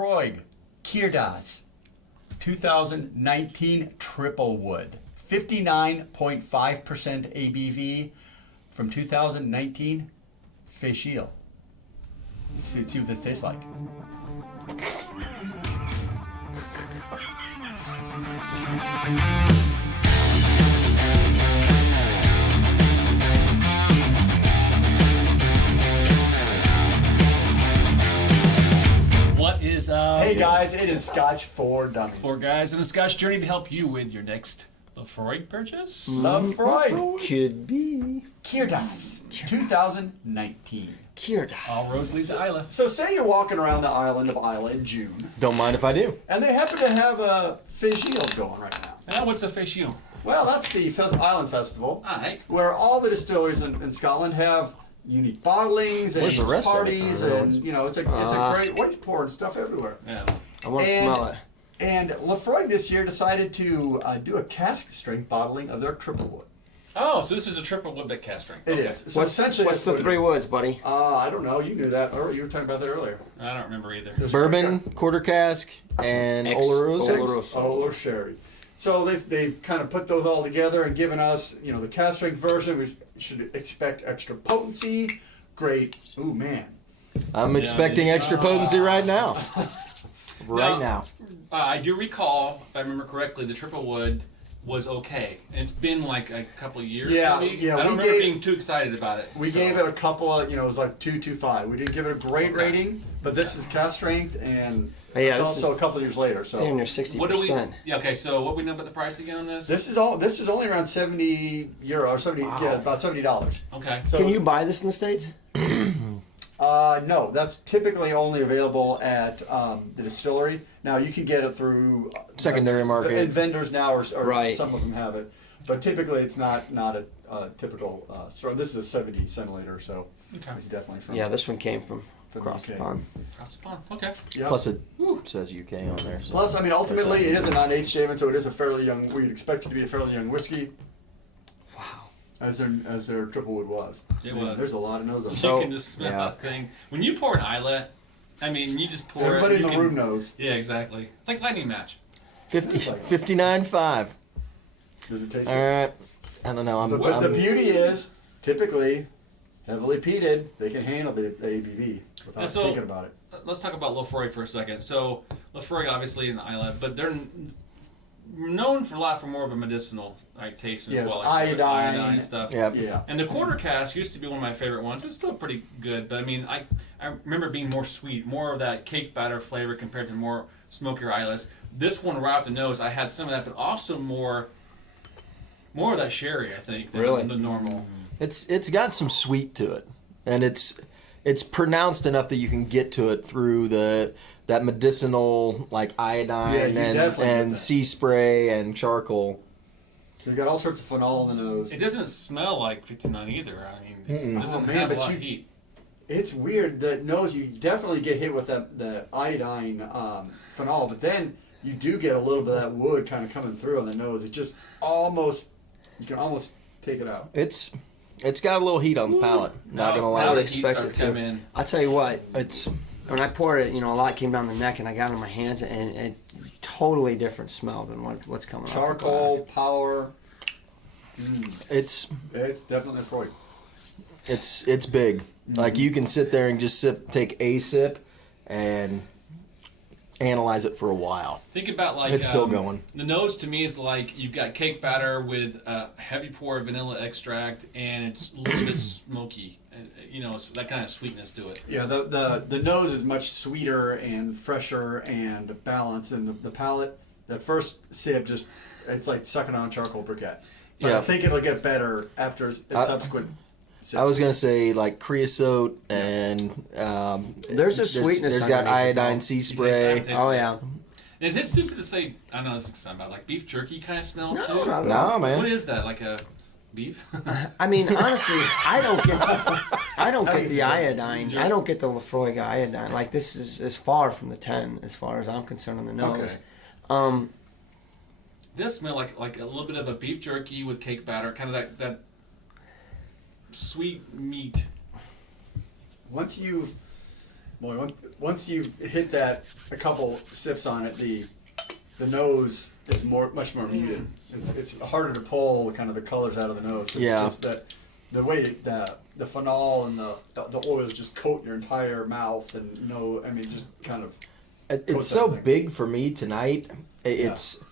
Laphroaig Cairdeas 2019 Triple Wood. 59.5% ABV from 2019 Facial. Let's see what this tastes like. What is up? Hey guys, it is Scotch for Dummies. Four guys in the Scotch journey to help you with your next Laphroaig purchase. Laphroaig Could be. Cairdeas 2019. Cairdeas. All roads lead to Islay. So say you're walking around the island of Islay in June, Don't mind if I do. and they happen to have a Facial going right now. Now, what's a facial? Well, that's the Island Festival, Alright. where all the distilleries in Scotland have unique bottlings and Where's the rest of it? parties, and you know it's a great. What he's pouring stuff everywhere. Yeah. I want to And- smell it. And Laphroaig this year decided to do a cask strength bottling of their triple wood. Oh, so this is a triple wood cask strength. It Okay. is. So essentially, What's the it's- three woods, buddy? I don't know. You knew that. Or you were talking about that earlier. I don't remember either. There's Bourbon, quarter cask, and Oloroso. Oloroso or sherry. So they've kind of put those all together and given us, you know, the cask strength version. We should expect extra potency. Great. Ooh, man. I'm expecting extra potency right now. Right now. I do recall, if I remember correctly, the triple wood was okay. And it's been like a couple of years, Yeah, maybe? yeah, I don't we remember gave- being too excited about it. We so. gave it a couple of, you know, it was like 2.25. We didn't give it a great Okay. rating, but this is cask strength, and Hey, yeah, it's this also a couple of years later. So Damn near 60%. What do we? Yeah. Okay. So what we know about the price again on this? This is only around €70 or 70. Wow. Yeah, about $70. Okay. So, Can you buy this in the States? No, that's typically only available at the distillery. Now you can get it through Secondary market. and vendors now, or Right. some of them have it, but typically it's not a typical store. This is a 70 centiliter, so Okay. it's definitely from. Yeah, this one came from From across the UK. pond. That's fun. Okay. Yeah. Plus it Whew. says UK on there. So. Plus, I mean, ultimately, it is a non-aged statement, so it is a fairly young. We'd expect it to be a fairly young whiskey, Wow. as their triple wood was. It I mean, was. There's a lot of nose on it. So- You can just smell yeah. that thing. When you pour an Islay, I mean, you just pour Everybody it. in you the can- room knows. Yeah, exactly. It's like lightning match. 59.5. Does it taste? All right. I don't know. But the beauty is, typically, heavily peated, they can handle the ABV without Yeah, so- thinking about it. Let's talk about Laphroaig for a second. So Laphroaig, obviously in the Islay, but they're known for a lot for more of a medicinal taste as Yes, well, like iodine. stuff. Yep. Yeah. And the quarter cask used to be one of my favorite ones. It's still pretty good, but I mean, I remember being more sweet, more of that cake batter flavor compared to more smokier Islas. This one right off the nose, I had some of that, but also more of that sherry, I think, than Really? the normal. It's got some sweet to it, and it's pronounced enough that you can get to it through that medicinal like Yeah, iodine you definitely get and that. sea spray and charcoal. So you got all sorts of phenol in the nose. It doesn't smell like 59 either. I mean, it doesn't Oh, man, have a but lot you- of heat. It's weird. The nose, you definitely get hit with the iodine phenol, but then you do get a little bit of that wood kind of coming through on the nose. It just you can almost take it out. It's got a little heat on the palate. Not gonna Now lie. the I heat expect starts it to. come in. I'll tell you what. It's when I poured it. You know, a lot came down the neck, and I got it in my hands, and it totally different smell than what's coming Charcoal, off power. It's It's definitely Freud. it's big. Like you can sit there and just take a sip, and analyze it for a while. Think about like It's still going. The nose to me is like you've got cake batter with a heavy pour of vanilla extract, and it's a little bit smoky. You know, it's that kind of sweetness to it. Yeah, the nose is much sweeter and fresher and balanced, and the palate. That first sip it's like sucking on a charcoal briquette. But Yeah. I think it'll get better after subsequent. I was gonna say like creosote and There's a sweetness There's got underneath it, iodine though. sea You taste spray. that? Oh yeah. Is it stupid to say? I know this is something about like beef jerky kind of smell No, too. no, No, man. What is that? Like a beef? I mean, honestly, I don't get the iodine. I don't get the Laphroaig iodine. Like this is far from the 10 as far as I'm concerned on the nose. Okay. This smell like a little bit of a beef jerky with cake batter, kind of that sweet meat. Once you Boy, once you hit that, a couple sips on it, the nose is much more muted. It's harder to pull kind of the colors out of the nose. It's just that the way the phenol and the oils just coat your entire mouth and just kind of. It's so big for me tonight. It's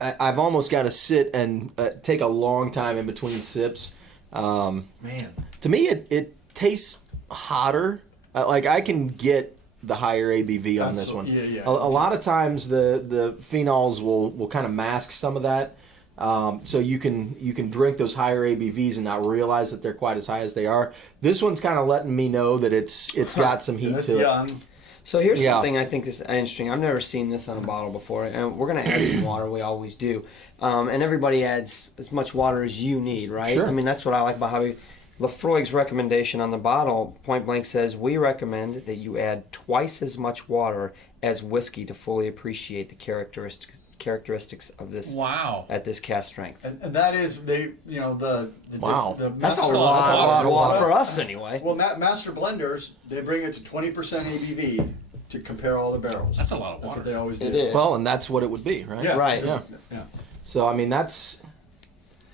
I've almost got to sit and take a long time in between sips. Man, to me it tastes hotter. Like I can get the higher ABV on this one. Yeah. A lot of times the phenols will kind of mask some of that. So you can drink those higher ABVs and not realize that they're quite as high as they are. This one's kind of letting me know that it's got some heat to it. So here's something I think is interesting. I've never seen this on a bottle before, and we're going to add some water. We always do, and everybody adds as much water as you need, right? Sure. I mean, that's what I like about how Laphroaig's recommendation on the bottle, point blank, says we recommend that you add twice as much water as whiskey to fully appreciate the characteristics of this. Wow. At this cask strength. And that is Wow. That's a lot of water for us anyway. Well, master blenders, they bring it to 20% ABV to compare all the barrels. That's a lot of That's water. what they always do. It is. Well, and that's what it would be, right? Yeah. Right. Yeah. Yeah. So I mean that's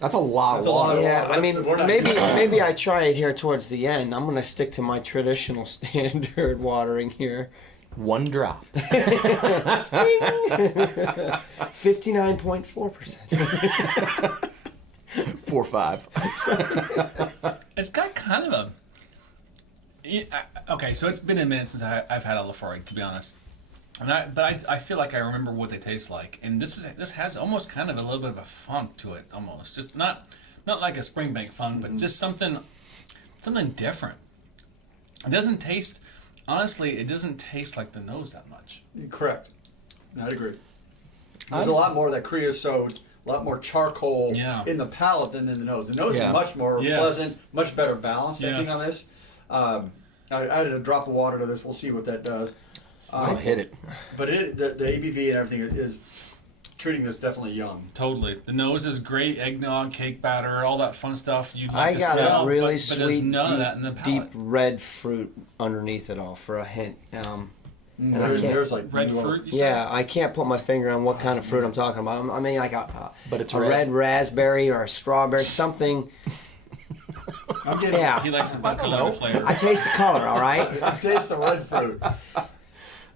a lot That's of a lot water. of Yeah, I mean, we're not- maybe I try it here towards the end. I'm going to stick to my traditional standard watering here. 1 drop. 59.4%. 4-5. It's got kind of a. Okay, so it's been a minute since I've had a Laphroaig, to be honest. But I feel like I remember what they taste like, and this has almost kind of a little bit of a funk to it, almost just not like a Springbank funk, but just something different. It doesn't taste, honestly, it doesn't taste like the nose that much. Correct. I'd agree. There's a lot more of that creosote, a lot more charcoal in the palate than in the nose. The nose is much more pleasant, much better balanced, I think, on this. I added a drop of water to this. We'll see what that does. I'll hit it. But the ABV and everything is treating this definitely young. Totally. The nose is great, eggnog, cake batter, all that fun stuff. You'd I like to got smell, a really but there's sweet, none of that in the deep palate. red fruit underneath it all for a hint. And I can't- There's like Red fruit, you said? Yeah, I can't put my finger on what kind of fruit I'm talking about. I mean, like But it's a red. red raspberry or a strawberry, something. I'm getting, Yeah, He likes the color flavor. I taste the color. All right, I taste the red fruit.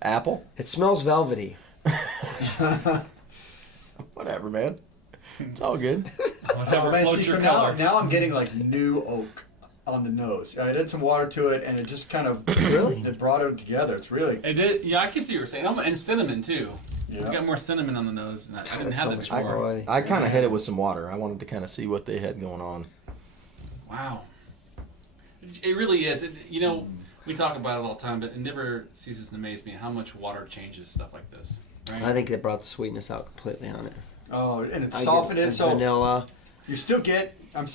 Apple? it smells velvety. Whatever, man. It's all good. Whatever Man, floats see, your so color. now I'm getting like new oak on the nose. I did some water to it, and it just kind of it brought it together. It's really It did. Yeah, I can see what you're saying. And cinnamon too. Yeah. I got more cinnamon on the nose. And I didn't That's have so that much before. more. I kind of hit it with some water. I wanted to kind of see what they had going on. Wow. It really is. We talk about it all the time, but it never ceases to amaze me how much water changes stuff like this. Right? I think it brought the sweetness out completely on it. oh, and it's I softened get it so vanilla. I'm still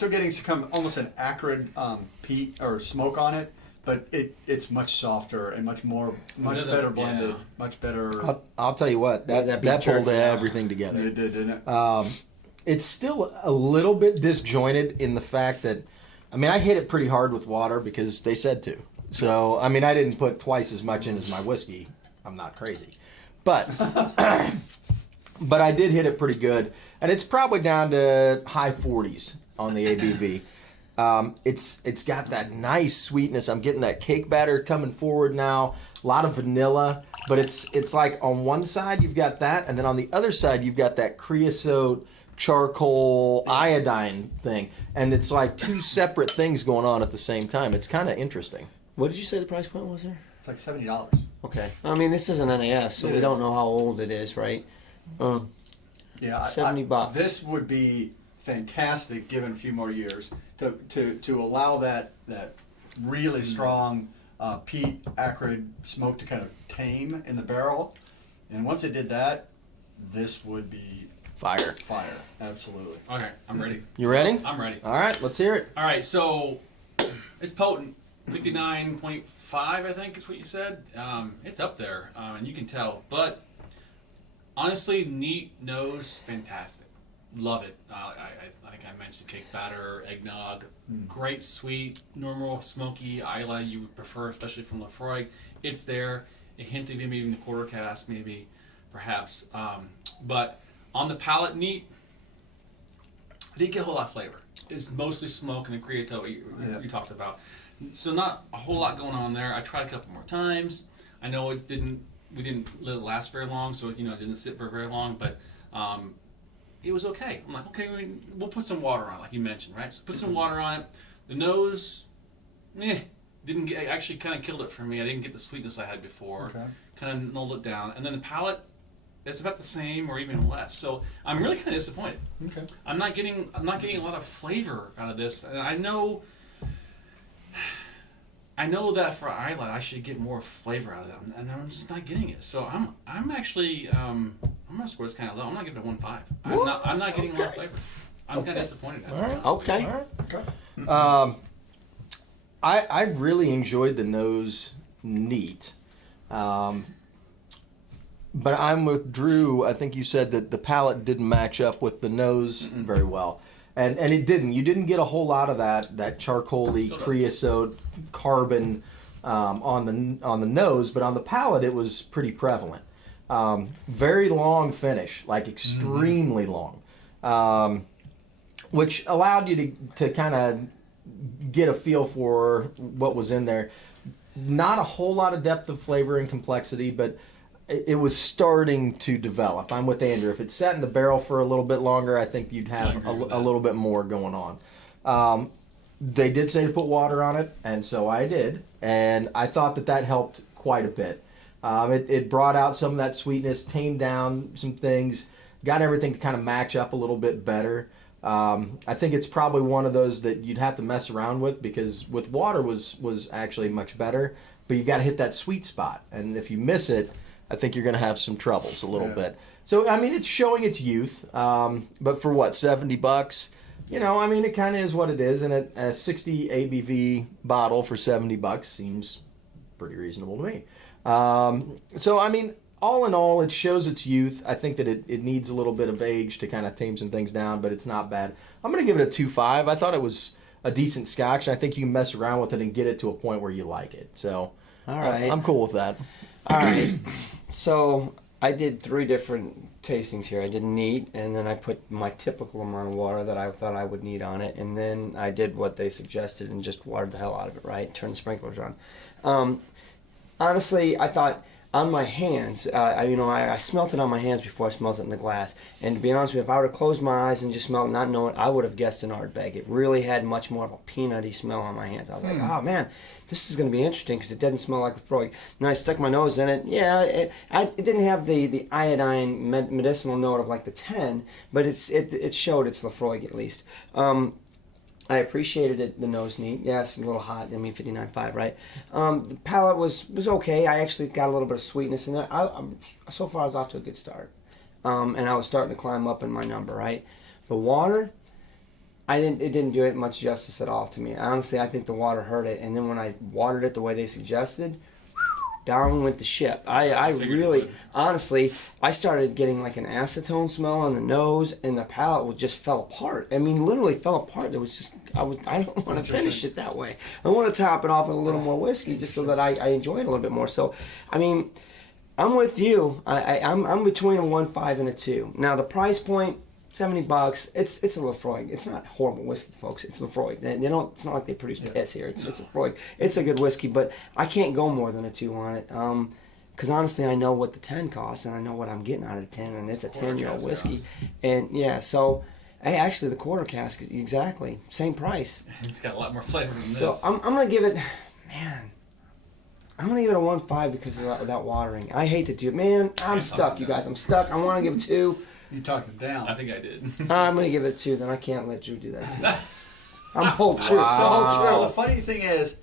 getting some almost an acrid peat or smoke on it, but it's much softer and much doesn't- better blended, yeah. much better. I'll tell you what, Yeah, that beef pulled jerky, everything together. It did, didn't it? It's still a little bit disjointed in the fact that, I mean, I hit it pretty hard with water because they said to. So, I mean, I didn't put twice as much in as my whiskey. I'm not crazy. But but I did hit it pretty good. And it's probably down to high 40s on the ABV. It's got that nice sweetness. I'm getting that cake batter coming forward now. A lot of vanilla. But it's like on one side you've got that, and then on the other side you've got that creosote, charcoal, iodine thing. And it's like two separate things going on at the same time. It's kind of interesting. What did you say the price point was there? It's like $70. Okay. I mean, this is an NAS, so It we is. don't know how old it is, right? Yeah, $70. This would be fantastic given a few more years to allow that really strong peat acrid smoke to kind of tame in the barrel, and once it did that, this would be Fire. absolutely. Okay, I'm ready. You ready? I'm ready. All right, let's hear it. All right, so it's potent. 59.5, I think is what you said. It's up there, and you can tell. But honestly, neat nose, fantastic. love it. I think I mentioned cake batter, eggnog, great sweet, normal smoky ISLAY you would prefer, especially from Laphroaig. It's there. A hint of maybe even the quarter cask, maybe, perhaps. But on the palate, neat. I didn't get a whole lot of flavor. It's mostly smoke and the creosote you talked about. So not a whole lot going on there. I tried a couple more times. I know we didn't let it last very long, so it didn't sit for very long, but it was okay. I'm like, okay, we'll put some water on it, like you mentioned, right? So put some water on it. The nose, didn't get, actually kind of killed it for me. I didn't get the sweetness I had before. Okay. Kind of nulled it down. And then the palate, it's about the same or even less. So I'm really kind of disappointed. Okay. I'm not getting a lot of flavor out of this, and I know that for ISLAY I should get more flavor out of that, and I'm just not getting it. So I'm actually I'm gonna score this kind of low. I'm not giving it 1.5. I'm not getting a lot of flavor. I'm kind of disappointed. Okay. I really enjoyed the nose neat. But I'm with Drew. I think you said that the palate didn't match up with the nose very well. And it didn't. You didn't get a whole lot of that charcoaly creosote carbon on the nose, but on the palate it was pretty prevalent. Very long finish, like extremely long, which allowed you to kind of get a feel for what was in there. Not a whole lot of depth of flavor and complexity, but it was starting to develop. I'm with Andrew. If it sat in the barrel for a little bit longer, I think you'd have a little bit more going on. They did say to put water on it, and so I did. And I thought that helped quite a bit. It brought out some of that sweetness, tamed down some things, got everything to kind of match up a little bit better. I think it's probably one of those that you'd have to mess around with, because with water was actually much better, but you got to hit that sweet spot. And if you miss it, I think you're going to have some troubles a little bit. So, I mean, it's showing its youth, but for what, $70? I mean, it kind of is what it is, and a 60 ABV bottle for $70 seems pretty reasonable to me. So, I mean, all in all, it shows its youth. I think that it needs a little bit of age to kind of tame some things down, but it's not bad. I'm going to give it a 2.5. I thought it was a decent Scotch. I think you can mess around with it and get it to a point where you like it. So, all right. I'm cool with that. All right. So I did 3 different tastings here. I did neat, and then I put my typical amount of water that I thought I would need on it, and then I did what they suggested and just watered the hell out of it, right? Turned the sprinklers on. Honestly, I thought on my hands, I smelt it on my hands before I smelt it in the glass. And to be honest with you, if I would have closed my eyes and just smelled it, not knowing, I would have guessed an Ardbeg. It really had much more of a peanutty smell on my hands. I was like, oh man, this is going to be interesting because it doesn't smell like Laphroaig. And I stuck my nose in it. Yeah, it didn't have the iodine medicinal note of like the 10, but it showed it's Laphroaig at least. I appreciated it, the nose neat. Yes, a little hot. 59.5, right? The palate was okay. I actually got a little bit of sweetness in there. So far, I was off to a good start. And I was starting to climb up in my number, right? The water, it didn't do it much justice at all to me. Honestly, I think the water hurt it. And then when I watered it the way they suggested, down went the ship. I really, honestly, I started getting like an acetone smell on the nose, and the palate just fell apart. I mean, literally fell apart. There was just, I don't want to finish it that way. I want to top it off with a little more whiskey just so that I enjoy it a little bit more. So, I mean, I'm with you. I'm between a 1.5 and a 2. Now, the price point, $70. It's a Laphroaig. It's not horrible whiskey, folks. It's Laphroaig. They don't. It's not like they produce piss here. It's Laphroaig. It's a good whiskey, but I can't go more than a 2 on it. Because honestly, I know what the 10 costs, and I know what I'm getting out of the 10, and it's a 10-year-old whiskey. And yeah, so hey, actually, the quarter cask is exactly same price. It's got a lot more flavor than this. So I'm gonna give it, man. I'm gonna give it a 1.5 because of that watering. I hate to do it, man. I'm stuck, you guys. I'm stuck. I want to give it 2. You talked it down. I think I did. I'm going to give it a 2, then I can't let Drew do that to me. I'm whole true. Wow. So the funny thing is,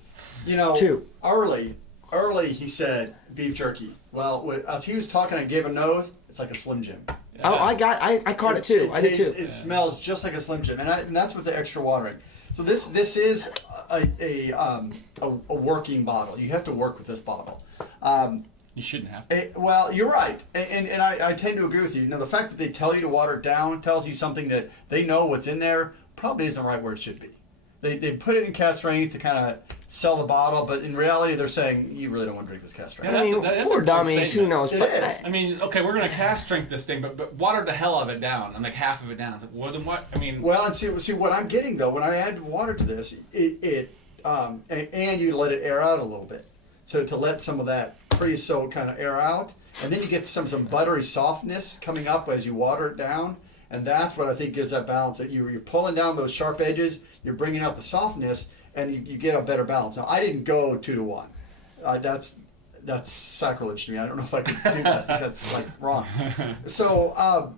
2. Early he said beef jerky. Well, as he was talking and gave a nose, it's like a Slim Jim. Yeah. Oh, I caught it too. I did too. It smells just like a Slim Jim, and that's with the extra watering. So this is a working bottle. You have to work with this bottle. You shouldn't have to. Well, you're right, and I tend to agree with you. Now, the fact that they tell you to water it down tells you something that they know what's in there probably isn't right where it should be. They put it in cask strength to kind of sell the bottle, but in reality, they're saying you really don't want to drink this cask strength. Yeah, I mean, that's for a dummies, who statement. knows? It But is. I mean, okay, we're gonna cask strength this thing, but water the hell of it down, and like half of it down. It's like, well, then what? I mean, Well, and see what I'm getting though when I add water to this, and you let it air out a little bit, so to let some of that pre-soak kind of air out, and then you get some buttery softness coming up as you water it down, and that's what I think gives that balance. That you're pulling down those sharp edges, you're bringing out the softness, and you get a better balance. Now I didn't go 2 to 1. That's sacrilege to me. I don't know if I could do that. I think that's like wrong. So,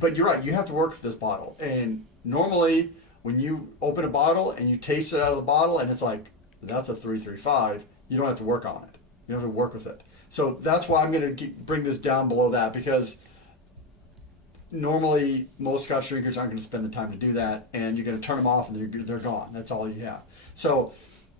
but you're right. You have to work with this bottle, and normally when you open a bottle and you taste it out of the bottle, and it's like that's a 335, you don't have to work on it. You don't have to work with it. So that's why I'm going to bring this down below that, because normally most Scotch drinkers aren't going to spend the time to do that, and you're going to turn them off and they're gone. That's all you have. So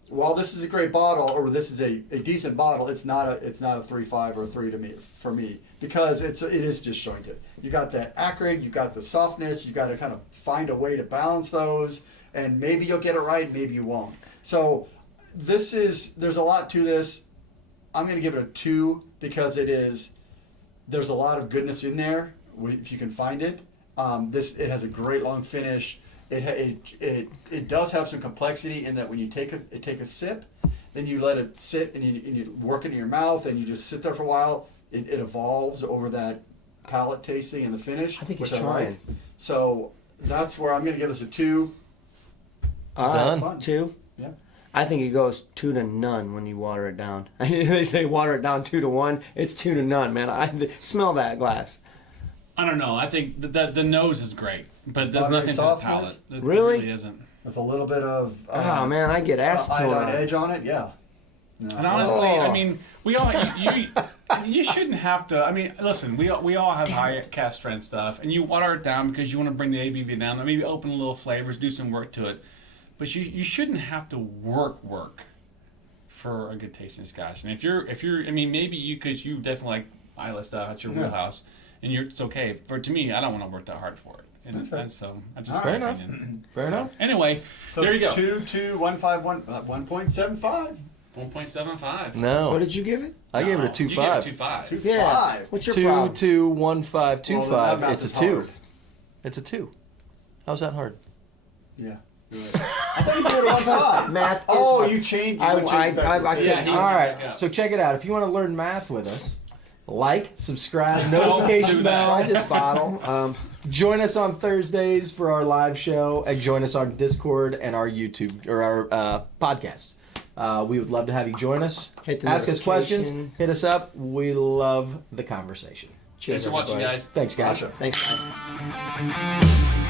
while this is a great bottle, or this is a decent bottle, it's not a 3.5 or a 3 for me because it is disjointed. You got that acrid, you got the softness, you got to kind of find a way to balance those, and maybe you'll get it right, maybe you won't. So there's a lot to this. I'm going to give it a 2 because there's a lot of goodness in there if you can find it. It has a great long finish. It does have some complexity in that when you take a sip, then you let it sit and you work it in your mouth and you just sit there for a while. It evolves over that palate tasting and the finish. I think he's which trying. like. So that's where I'm going to give this a 2. Done. Fun. 2. Yeah. I think it goes 2 to none when you water it down. They say water it down 2 to 1. It's 2 to none, man. Smell that glass. I don't know. I think the nose is great, but there's Buttery nothing to the palate. softness? It Really? really isn't. With a little bit of Oh man, I get acetone. iodine edge on it. Yeah. No. And honestly, Oh. I mean, we all you shouldn't have to. I mean, listen, we all have high cask strength stuff, and you water it down because you want to bring the ABV down, and maybe open a little flavors, do some work to it, but you shouldn't have to work for a good tasting Scotch. And if you're, I mean, maybe you definitely like ISLAY stuff at your wheelhouse, and it's okay. To me, I don't want to work that hard for it. And so I just Fair my enough. opinion. Fair enough. Anyway, So there you go. 1.75. 1.75. No. What did you give it? I gave it a You gave it 2.5. 2.5. Yeah. What's your problem? 2.1525. Well, that math It's a is 2. hard. It's a 2. How's that hard? Yeah. I thought you gave it a 1.5. Math is Oh, hard. you changed. I changed back to I two. Yeah, couldn't. he- All right. yeah. So check it out. If you want to learn math with us, like, subscribe, Don't notification do that. bell. Try this bottle. Join us on Thursdays for our live show, and join us on Discord and our YouTube or our podcast. We would love to have you join us. Hit the Ask us questions. notifications. Hit us up. We love the conversation. Cheers, Thanks for watching, everybody. guys. Thanks, guys. Awesome. Thanks, guys.